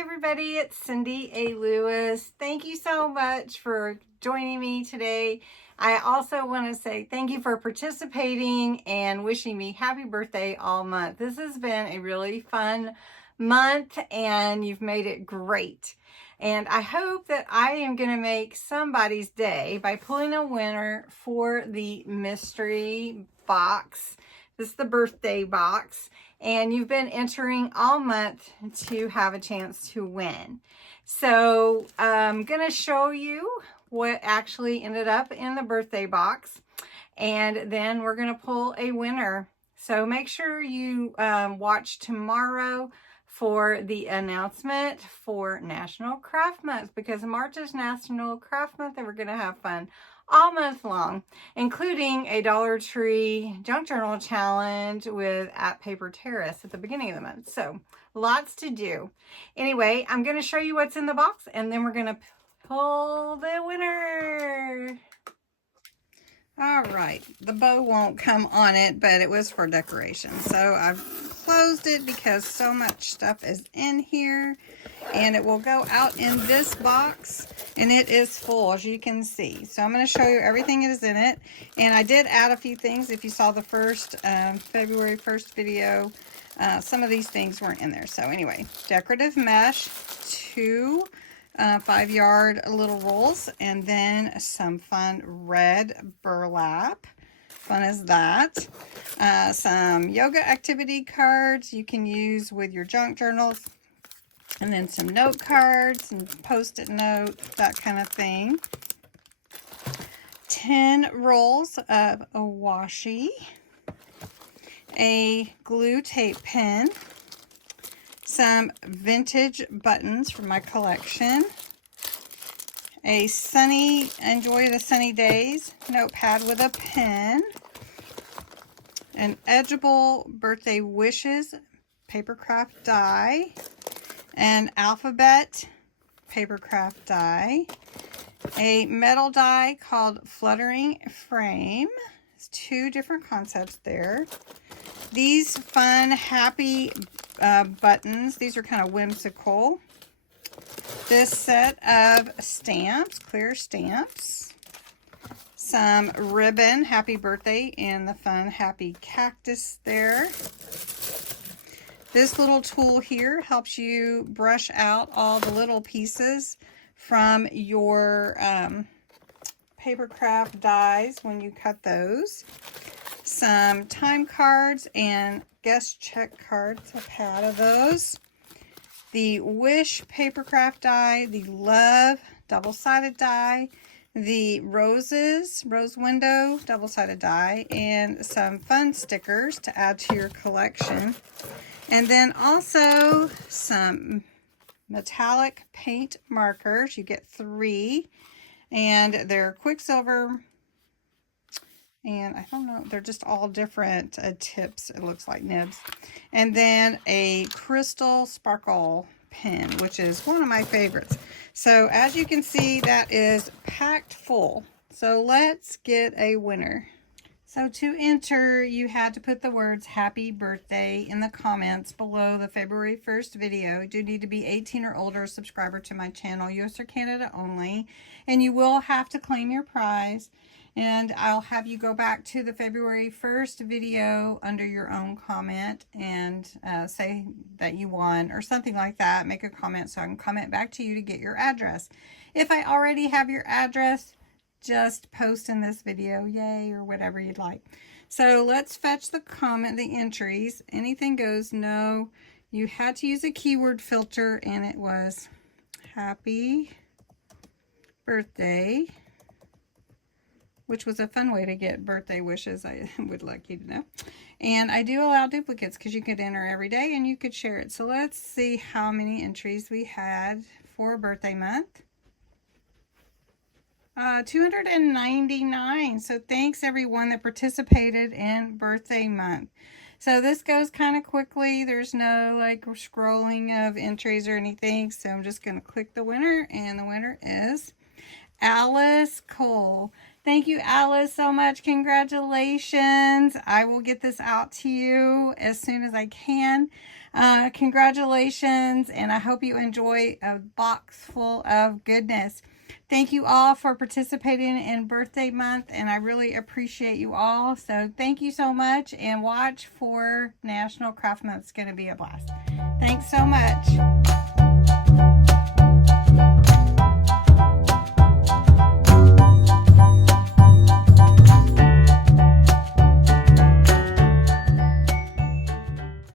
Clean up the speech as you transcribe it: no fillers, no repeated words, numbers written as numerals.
everybody, it's CindyALewis. Thank you so much for joining me today. I also want to say thank you for participating and wishing me happy birthday all month. This has been a really fun month and you've made it great. And I hope that I am going to make somebody's day by pulling a winner for the mystery box. This is the birthday box. And you've been entering all month to have a chance to win. So I'm going to show you what actually ended up in the birthday box. And then we're going to pull a winner. So make sure you watch tomorrow for the announcement for National Craft Month, because March is National Craft Month and we're going to have fun all month long, including a Dollar Tree Junk Journal Challenge with at Paper Terrace at the beginning of the month. So lots to do. Anyway, I'm going to show you what's in the box and then we're going to pull the winner. All right, the bow won't come on it, but it was for decoration. So I've closed it because so much stuff is in here, and it will go out in this box, and it is full, as you can see. So I'm going to show you everything that is in it, and I did add a few things. If you saw the first February 1st video, some of these things weren't in there. So anyway, decorative mesh, 2 5-yard little rolls, and then some fun red burlap. Fun as that. Some yoga activity cards you can use with your junk journals, and then some note cards and post-it note, that kind of thing. 10 rolls of a washi, a glue tape pen, some vintage buttons from my collection, a enjoy the sunny days notepad with a pen, an edgeable birthday wishes paper craft die, an alphabet paper craft die, a metal die called fluttering frame. It's 2 different concepts there. These fun happy buttons, these are kind of whimsical. This set of stamps, clear stamps, some ribbon, happy birthday, and the fun happy cactus there. This little tool here helps you brush out all the little pieces from your paper craft dies when you cut those. Some time cards and guest check cards, a pad of those. The Wish paper craft die, the Love double-sided die, the rose window double-sided die, and some fun stickers to add to your collection. And then also some metallic paint markers. You get 3, and they're Quicksilver. And I don't know, they're just all different tips, it looks like nibs. And then a crystal sparkle pen, which is one of my favorites. So as you can see, that is packed full. So let's get a winner. So to enter, you had to put the words happy birthday in the comments below the February 1st video. You do need to be 18 or older, subscriber to my channel, US or Canada only. And you will have to claim your prize. And I'll have you go back to the February 1st video under your own comment and say that you won or something like that. Make a comment so I can comment back to you to get your address. If I already have your address, just post in this video, yay, or whatever you'd like. So let's fetch the entries. Anything goes. No, you had to use a keyword filter, and it was happy birthday, which was a fun way to get birthday wishes, I would like you to know. And I do allow duplicates because you could enter every day and you could share it. So let's see how many entries we had for birthday month. 299. So thanks everyone that participated in birthday month. So this goes kind of quickly. There's no like scrolling of entries or anything. So I'm just going to click the winner, and the winner is Alice Cole. Thank you, Alice, so much. Congratulations. I will get this out to you as soon as I can. Congratulations, and I hope you enjoy a box full of goodness. Thank you all for participating in birthday month, and I really appreciate you all. So thank you so much, and watch for National Craft Month. It's going to be a blast. Thanks so much.